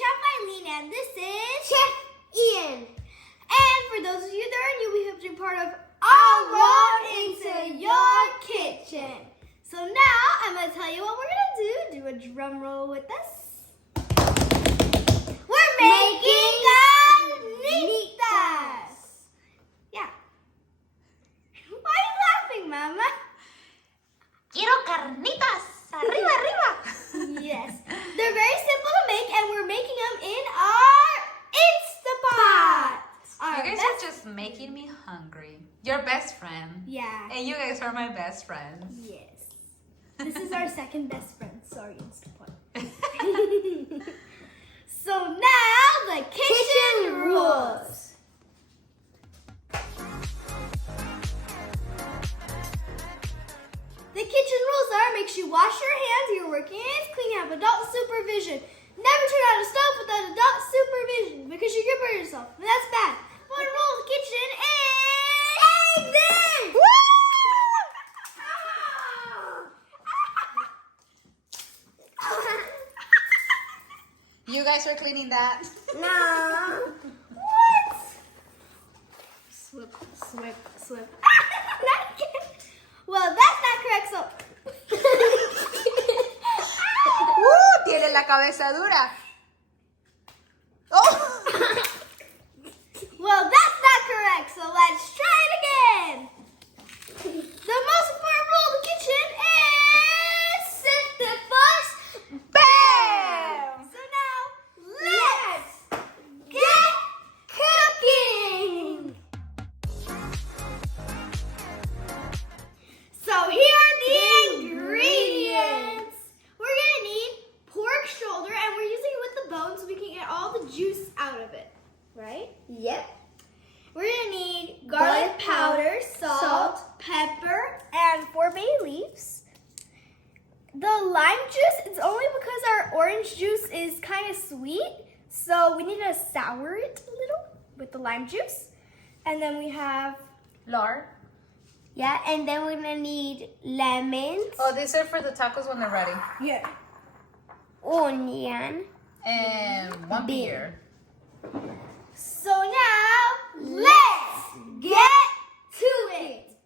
Chef Aileen, and this is Chef Ian. And for those of you that are new, we hope you're part of our road into your kitchen. So now I'm going to tell you what we're going to do. Do a drum roll with us. We're making carnitas. Yeah. Why are you laughing, Mama? Quiero carnitas. Arriba, arriba. Yes. They're very simple to make, and we're making them in our Instapot. You guys are just making me hungry. Your best friend. Yeah. And you guys are my best friends. Yes. This is our second best friend. Sorry, Instapot. So now the kitchen rules. The kitchen rules are: make sure you wash your hands, you're working hands, clean, have adult supervision. Never turn on a stove without adult supervision because you can burn yourself, and that's bad. One rule of the kitchen is this. You guys are cleaning that? No. What? Slip, slip, slip. Not again. Well, that's not correct, so. Tiene la cabeza dura. Oh! Well, that's not correct, so let's try it again. The most important rule of the kitchen is set the first bam. So now, let's get cooking. So here are the ingredients. We're gonna need pork shoulder, and we're using it with the bone so we can get all the juice out of it, right? Yep. We're gonna need garlic powder, salt, pepper, and 4 bay leaves. The lime juice, it's only because our orange juice is kind of sweet, so we need to sour it a little with the lime juice. And then we have, Lard. yeah, and then we're gonna need lemons. Oh, these are for the tacos when they're ready. Yeah. Onion. And one beer. So now, let's get to it.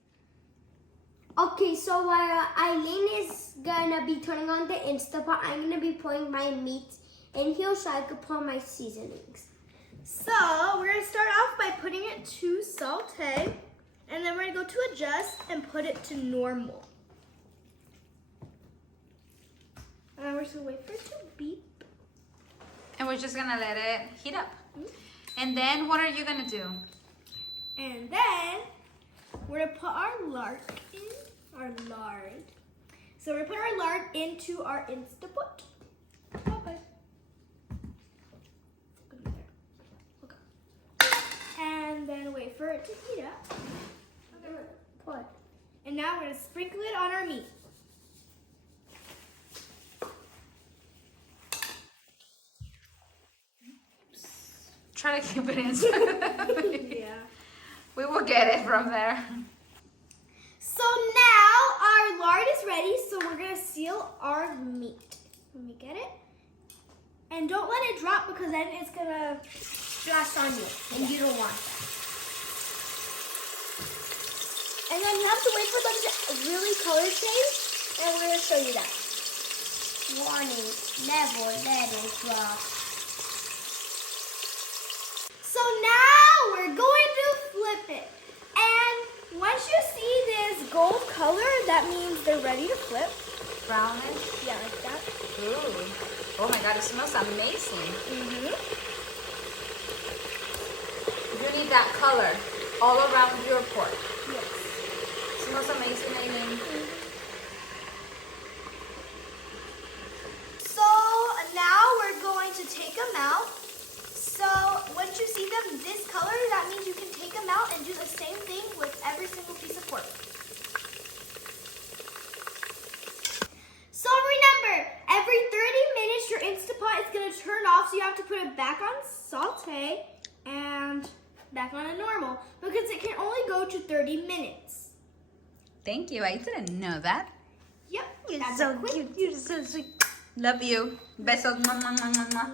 Okay, so while Aileen is gonna be turning on the Instapot, I'm gonna be pouring my meat in here so I could pour my seasonings. So we're gonna start off by putting it to saute, and then we're gonna go to adjust and put it to normal. And then we're just gonna wait for it to beep. And we're just gonna let it heat up. And then what are you gonna do? And then we're gonna put our lard in, our lard. So we're gonna put our lard into our Instapot. Okay. And then wait for it to heat up. Pour. And now we're gonna sprinkle it on our meat. Try to keep it inside. Yeah. We will get it from there. So now our lard is ready, so we're gonna seal our meat. Let me get it. And don't let it drop because then it's gonna splash on you, and you don't want that. And then you have to wait for them to really color change, and we're gonna show you that. Warning, never let it drop. So now we're going to flip it. And once you see this gold color, that means they're ready to flip. Brownish. Yeah, like that. Ooh. Oh my god, it smells amazing. Mm-hmm. You need that color all around your pork. Yes. It smells amazing, Aileen. So now we're going to take them out. So once you see them this color, that means you can take them out and do the same thing with every single piece of pork. So remember, every 30 minutes your Instapot is going to turn off, so you have to put it back on saute and back on a normal because it can only go to 30 minutes. Thank you. I didn't know that. Yep. You're that's so a quick cute. You're so sweet. Love you. Besos. Mwah, mwah, mwah, mwah, mwah.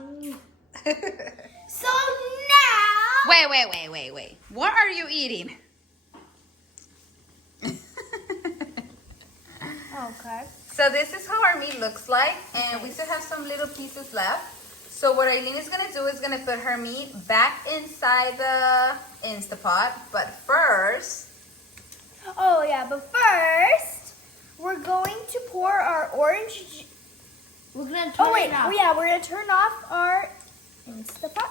So now. Wait. What are you eating? Okay. So this is how our meat looks like, and we still have some little pieces left. So what Aileen is gonna do is gonna put her meat back inside the Instapot, but first. Oh yeah, but first we're going to pour our orange. We're gonna turn it off. Oh yeah, we're gonna turn off our Instapot,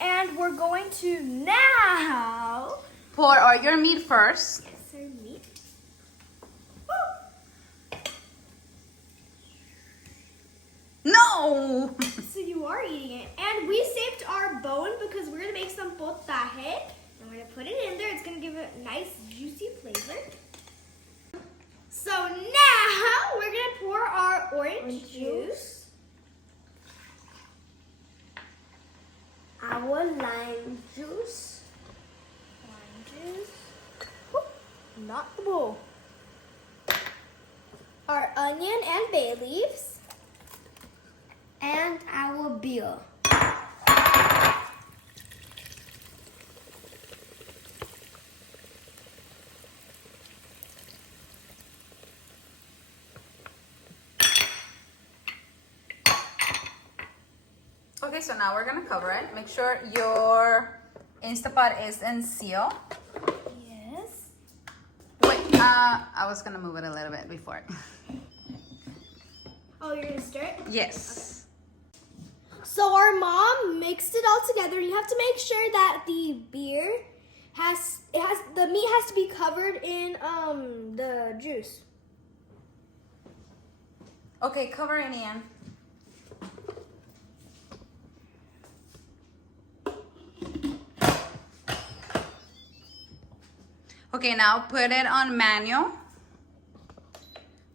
and we're going to now Pour your meat first. yes, our meat. No! So you are eating it, and we saved our bone because we're gonna make some potaje, and we're gonna put it in there. It's gonna give it a nice juicy flavor. So now we're gonna pour our orange juice. Our lime juice. Lime juice. Whoop, not the bowl. Our onion and bay leaves. And our beer. Okay, so now we're gonna cover it. Make sure your Instapot is in seal. Yes. Wait, I was gonna move it a little bit before. Oh, you're gonna stir it? Yes. So our mom mixed it all together. You have to make sure that the beer the meat has to be covered in the juice. Okay, cover it, Ian. Okay, now put it on manual.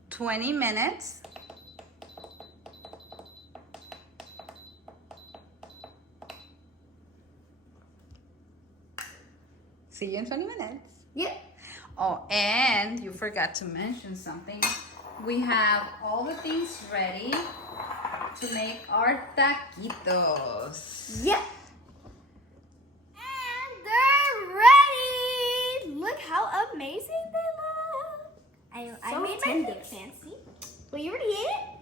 20 minutes. See you in 20 minutes. Yep. Oh, and you forgot to mention something. We have all the things ready to make our taquitos. Yep. And they're ready. Look how amazing they look. I So made my tender. plate fancy. Well, you already ate it?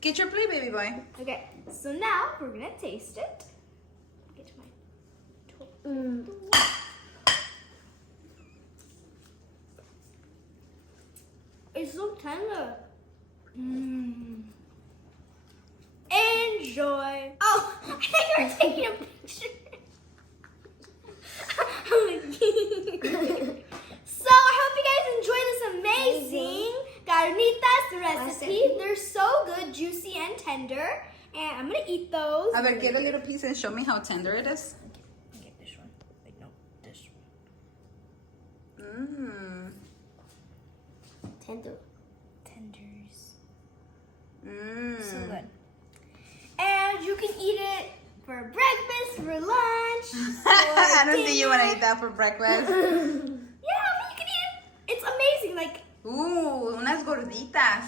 Get your plate, baby boy. Okay, so now we're gonna taste it. Get to my It's so tender. Enjoy. Oh, I think you were taking a picture. So I hope you guys enjoy this amazing Carnitas recipe. They're so good, juicy and tender. And I'm gonna eat those. A ver, get a little piece and show me how tender it is. Okay, this one. Wait, no, this one. Mmm. Tender. Tenders. Mmm. So good. And you can eat it for breakfast, for lunch. I don't think you want to eat that for breakfast. Yeah, but you can eat it. It's amazing. Like, Ooh, unas gorditas.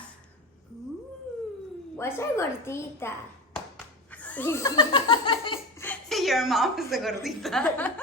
ooh. What's our gordita? Your mom is a gordita.